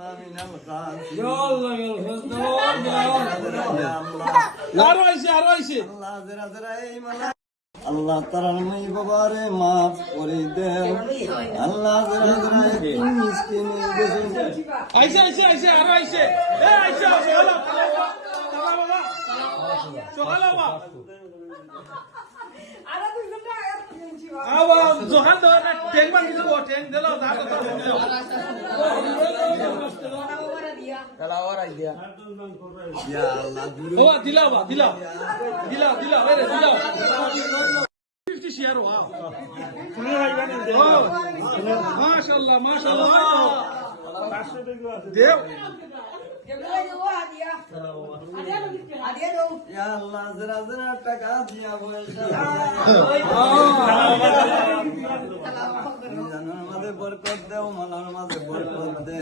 মিনাল খাসিরিন ইয়া আল্লাহ আরো আইছে আল্লাহ জরা জরা এই মালা আল্লাহ তাআলা নই বাবারে maaf করে দেও আল্লাহ জরা জরা এই মিসকিনের দেশে আইছে আরো আইছে এ আইছে চলো বাবা চলো বাবা আরে তুই ঘন্টা আয়াত দিনছি বাবা আবা জোহান দাও না ট্যাঙ্ক বাকি দেবো ট্যাঙ্ক দিলাও দাও তো ওরা দিয়া তাহলে আর আই দিয়া ইয়া আল্লাহ ও দিলাও আরে দিলাও 50 শেয়ার ওয়া মাশাআল্লাহ দেও কেমনে দেবো আদিয়া আদিয়া দাও ইয়া আল্লাহ জরা জরা টাকা দিয়া পয়সা জানার মাঝে বরকত দেও মালার মাঝে বরকত দে